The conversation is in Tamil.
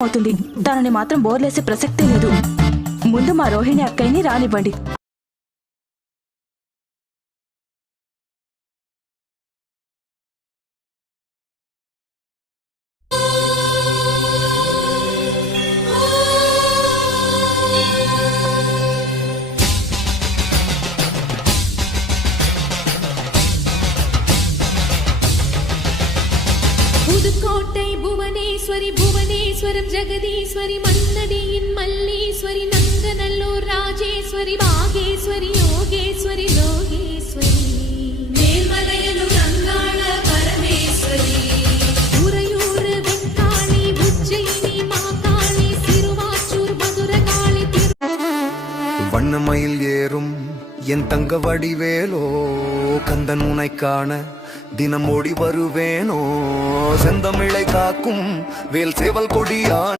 అవుతుంది. తనని మాత్రం బోర్లేసే ప్రసక్తే లేదు. ముందు మా రోహిణి అక్కయ్యని రానివ్వండి. புதுக்கோட்டை புவனேஸ்வரி புவனேஸ்வரம் ஜெகதீஸ்வரி மன்னடியின் மல்லீஸ்வரி நங்கநல்லூர் ராஜேஸ்வரி பாகேஸ்வரி யோகேஸ்வரி லோகேஸ்வரி மேல்மலையனூர் அங்காள பரமேஸ்வரி உறையூர் வெங்காளி உஜ்ஜயினி மாகாளி சிறுவாச்சூர் மதுரகாளி வண்ணமயில் ஏறும் என் தங்க வடிவேலோ கந்தன் உனை காண தினம் ஓடி வருவேனோ செந்தமிழை காக்கும் வேல் சேவல் கொடியான்